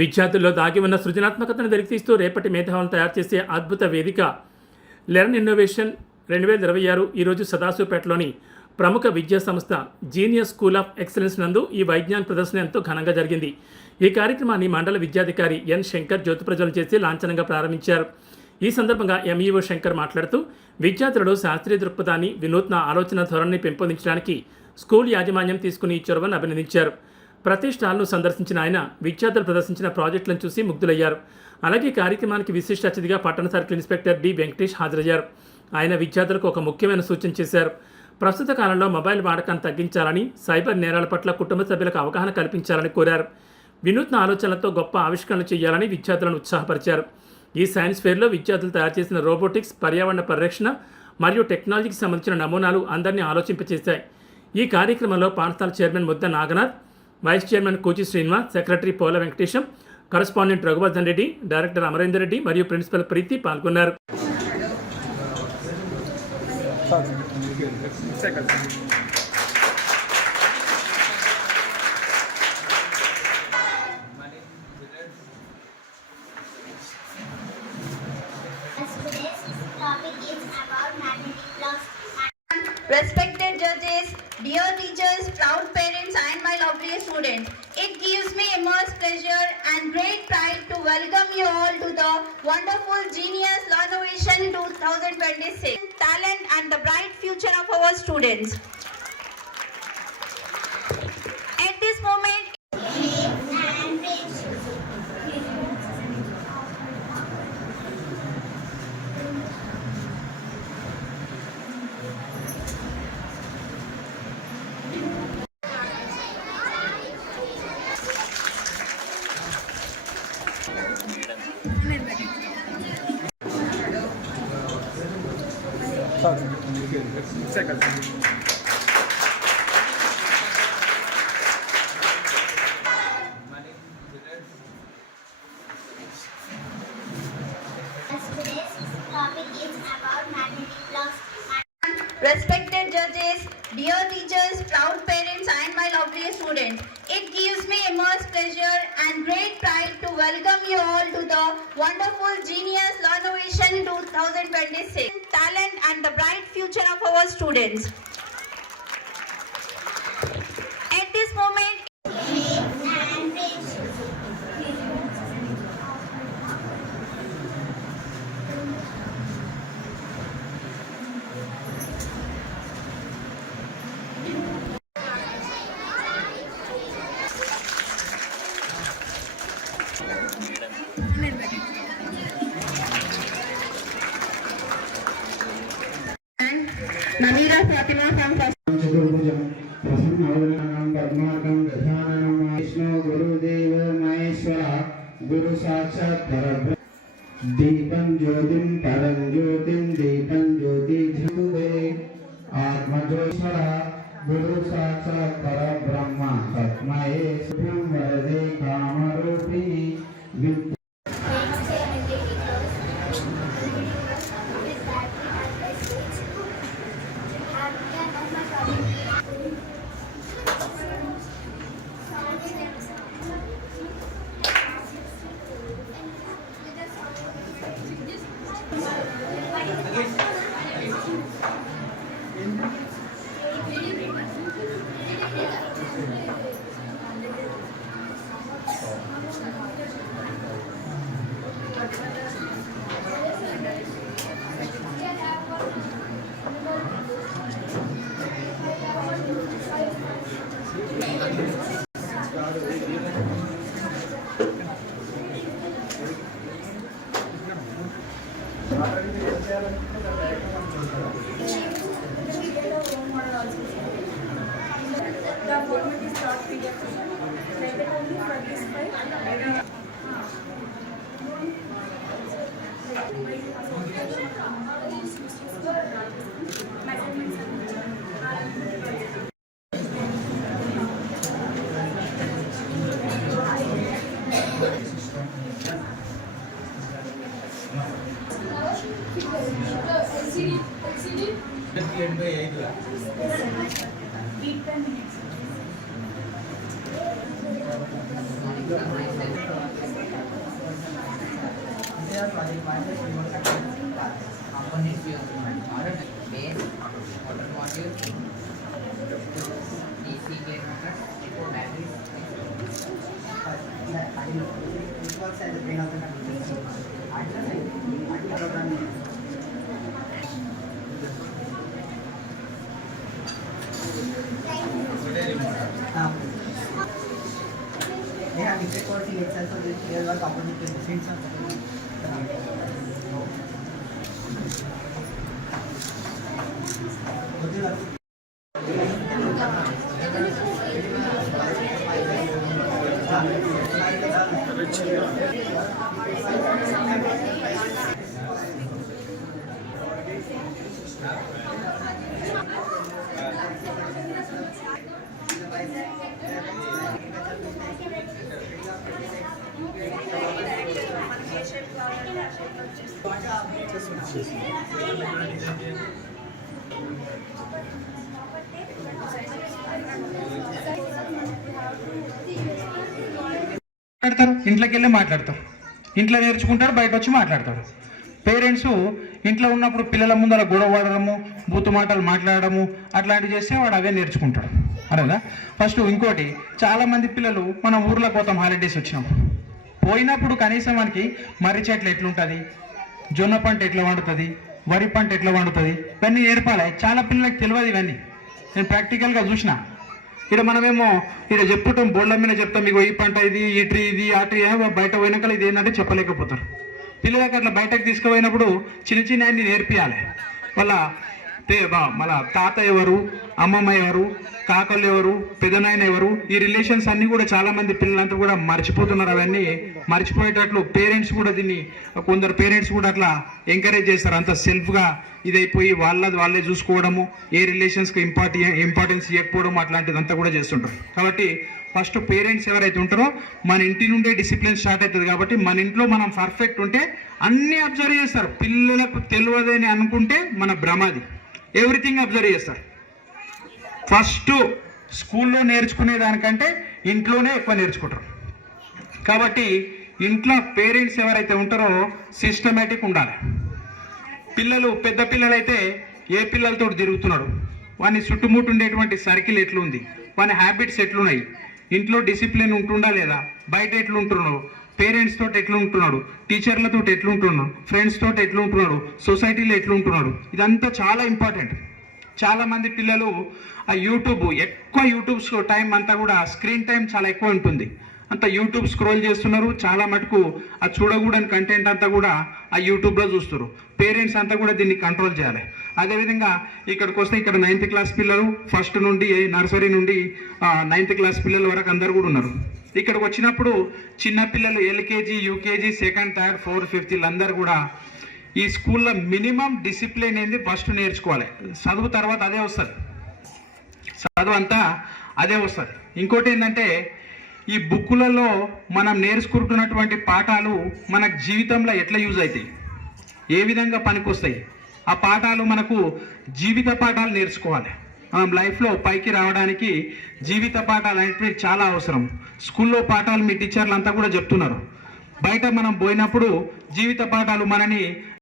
విద్యార్థుల్లో దాగి ఉన్న సృజనాత్మకతను వెలికితీస్తూ రేపటి మేధావులను తయారు చేసే అద్భుత వేదిక లెర్న్ ఇన్నోవేషన్ 2026 ఈరోజు సదాశివపేటలోని ప్రముఖ విద్యా సంస్థ జీనియస్ స్కూల్ ఆఫ్ ఎక్సలెన్స్ నందు ఈ వైజ్ఞాన ప్రదర్శన ఎంతో ఘనంగా జరిగింది. ఈ కార్యక్రమాన్ని మండల విద్యాధికారి ఎన్ శంకర్ జ్యోతి ప్రజ్వలన చేసి లాంఛనంగా ప్రారంభించారు. ఈ సందర్భంగా ఎంఈఓ శంకర్ మాట్లాడుతూ విద్యార్థులలో శాస్త్రీయ దృక్పథాన్ని, వినూత్న ఆలోచన ధోరణిని పెంపొందించడానికి స్కూల్ యాజమాన్యం తీసుకుని చొరవను అభినందించారు. ప్రతి స్టాల్ను సందర్శించిన ఆయన విద్యార్థులు ప్రదర్శించిన ప్రాజెక్టులను చూసి ముగ్ధులయ్యారు. అలాగే కార్యక్రమానికి విశిష్ట అతిథిగా పట్టణ సర్కిల్ ఇన్స్పెక్టర్ డి వెంకటేష్ హాజరయ్యారు. ఆయన విద్యార్థులకు ఒక ముఖ్యమైన సూచన చేశారు. ప్రస్తుత కాలంలో మొబైల్ వాడకాన్ని తగ్గించాలని, సైబర్ నేరాల పట్ల కుటుంబ సభ్యులకు అవగాహన కల్పించాలని కోరారు. వినూత్న ఆలోచనలతో గొప్ప ఆవిష్కరణలు చేయాలని విద్యార్థులను ఉత్సాహపరిచారు. ఈ సైన్స్ ఫెయిర్లో విద్యార్థులు తయారు చేసిన రోబోటిక్స్, పర్యావరణ పరిరక్షణ మరియు టెక్నాలజీకి సంబంధించిన నమూనాలు అందరినీ ఆలోచింపచేశాయి. ఈ కార్యక్రమంలో పాఠశాల చైర్మన్ ముద్ద నాగనాథ్, వైస్ చైర్మన్ కూచి శ్రీనివాస్, సెక్రటరీ పోల వెంకటేశం, కరస్పాండెంట్ రఘువర్ధన్ రెడ్డి, డైరెక్టర్ అమరేందర్ రెడ్డి మరియు ప్రిన్సిపల్ ప్రీతి పాల్గొన్నారు. Respected judges, dear teachers, proud parents and my lovely students, it gives me immense pleasure and great pride to welcome you all to the wonderful Genius Innovation 2026 talent and the bright future of our students. At this moment, respected judges, dear teachers, proud parents and my lovely students, it gives me immense pleasure and great pride to welcome you all to the wonderful Genius Innovation 2026 talent and the bright future of our students. At this moment, Namira Fatima from चतुर्भुजं प्रसन्नवदनं पद्मार्कं दधाननं विष्णु गुरुदेव महेश्वर गुरु साक्षात् परब्रह्म दीपं ज्योतिं परं ज्योतिं दीपं ज्योति झुदे आत्मज्योतिश्वर गुरु साक्षात् परब्रह्म तस्मै शुभं वरदे कामरूपिणी The format is not PDF. Like that only for this file. measurements. the project managers remote control components we use model base, motor module, DC gate motors, batteries. It works as a brain of the computer. They have different codes in Excel, so they work opposite to different మాట్లాడతారు, ఇంట్లోకి వెళ్ళి మాట్లాడతారు, ఇంట్లో నేర్చుకుంటారు, బయట వచ్చి మాట్లాడతారు. Parents ఇంట్లో ఉన్నప్పుడు పిల్లల ముందర గొడవ పడడము, బూతు మాటలు మాట్లాడడము అట్లాంటివి చేస్తే వాడు అవే నేర్చుకుంటాడు. అరేదా ఫస్ట్ ఇంకోటి, చాలామంది పిల్లలు మనం ఊర్లో పోతాం హాలిడేస్ వచ్చినప్పుడు, పోయినప్పుడు కనీసం మనకి మర్రి చెట్లు ఎట్లుంటుంది, జొన్న పంట ఎట్లా వండుతుంది, వరి పంట ఎట్లా వండుతుంది, ఇవన్నీ నేర్పాలి. చాలా పిల్లలకు తెలియదు ఇవన్నీ. నేను ప్రాక్టికల్గా చూసిన. ఇక్కడ మనమేమో ఇక్కడ చెప్పుకుంటాం, బోర్డుల మీద చెప్తాం, మీకు ఈ పంట ఇది, ఈ ట్రీ ఇది, ఆ ట్రీ, బయట పోయినాక ఇది ఏంటంటే చెప్పలేకపోతారు. పిల్లలకి అట్లా బయటకు తీసుకుపోయినప్పుడు చిన్న చిన్న అన్ని నేర్పియాలి. మళ్ళా తాత ఎవరు, అమ్మమ్మ ఎవరు, కాకలు ఎవరు, పెదనాయన ఎవరు, ఈ రిలేషన్స్ అన్నీ కూడా చాలా మంది పిల్లలంతా కూడా మర్చిపోతున్నారు. అవన్నీ మర్చిపోయేటట్లు పేరెంట్స్ కూడా దీన్ని, కొందరు పేరెంట్స్ కూడా అట్లా ఎంకరేజ్ చేస్తారు. అంత సెల్ఫ్గా ఇదైపోయి వాళ్ళే చూసుకోవడము, ఏ రిలేషన్స్కి ఇంపార్టెన్స్ ఇవ్వకపోవడం అట్లాంటిదంతా కూడా చేస్తుంటారు. కాబట్టి ఫస్ట్ పేరెంట్స్ ఎవరైతే ఉంటారో మన ఇంటి నుండే డిసిప్లిన్ స్టార్ట్ అవుతుంది. కాబట్టి మన ఇంట్లో మనం పర్ఫెక్ట్ ఉంటే అన్నీ అబ్జర్వ్ చేస్తారు. పిల్లలకు తెలియదని అనుకుంటే మన భ్రమాది, ఎవ్రీథింగ్ అబ్జర్వ్ చేస్తారు. ఫస్ట్ స్కూల్లో నేర్చుకునే దానికంటే ఇంట్లోనే ఎక్కువ నేర్చుకుంటారు. కాబట్టి ఇంట్లో పేరెంట్స్ ఎవరైతే ఉంటారో సిస్టమేటిక్ ఉండాలి. పిల్లలు పెద్ద పిల్లలైతే ఏ పిల్లలతో తిరుగుతున్నాడు, వాని చుట్టుముట్టు ఉండేటువంటి సర్కిల్ ఎట్లుంది, వాని హ్యాబిట్స్ ఎట్లున్నాయి, ఇంట్లో డిసిప్లిన్ ఉంటుండా లేదా, బయట ఎట్లుంటున్నాడు, పేరెంట్స్ తోటి ఎట్లుంటున్నాడు, టీచర్లతో ఎట్లుంటున్నాడు, ఫ్రెండ్స్ తోటి ఎట్లుంటున్నాడు, సొసైటీలో ఎట్లుంటున్నాడు, ఇదంతా చాలా ఇంపార్టెంట్. చాలామంది పిల్లలు ఆ యూట్యూబ్స్ టైం అంతా కూడా స్క్రీన్ టైం చాలా ఎక్కువ ఉంటుంది. అంత యూట్యూబ్ స్క్రోల్ చేస్తున్నారు. చాలా మటుకు ఆ చూడకూడని కంటెంట్ అంతా కూడా ఆ యూట్యూబ్లో చూస్తున్నారు. పేరెంట్స్ అంతా కూడా దీన్ని కంట్రోల్ చేయాలి. అదేవిధంగా ఇక్కడికి వస్తే ఇక్కడ 9th క్లాస్ పిల్లలు, ఫస్ట్ నుండి నర్సరీ నుండి 9th క్లాస్ పిల్లల వరకు అందరు కూడా ఉన్నారు. ఇక్కడికి వచ్చినప్పుడు చిన్న పిల్లలు LKG, UKG, 2nd, 3rd, 4th, 5th వీళ్ళందరూ కూడా ఈ స్కూల్లో మినిమం డిసిప్లిన్ ఏంది ఫస్ట్ నేర్చుకోవాలి. చదువు తర్వాత అదే వస్తుంది, చదువు అంతా అదే వస్తుంది. ఇంకోటి ఏంటంటే ఈ బుక్కులలో మనం నేర్చుకుంటున్నటువంటి పాఠాలు మనకు జీవితంలో ఎట్లా యూజ్ అవుతాయి, ఏ విధంగా పనికొస్తాయి, ఆ పాఠాలు మనకు జీవిత పాఠాలు నేర్చుకోవాలి. మనం లైఫ్లో పైకి రావడానికి జీవిత పాఠాలు అనేటివి చాలా అవసరం. స్కూల్లో పాఠాలు మీ టీచర్లు అంతా కూడా చెప్తున్నారు. బయట మనం పోయినప్పుడు జీవిత పాఠాలు మనని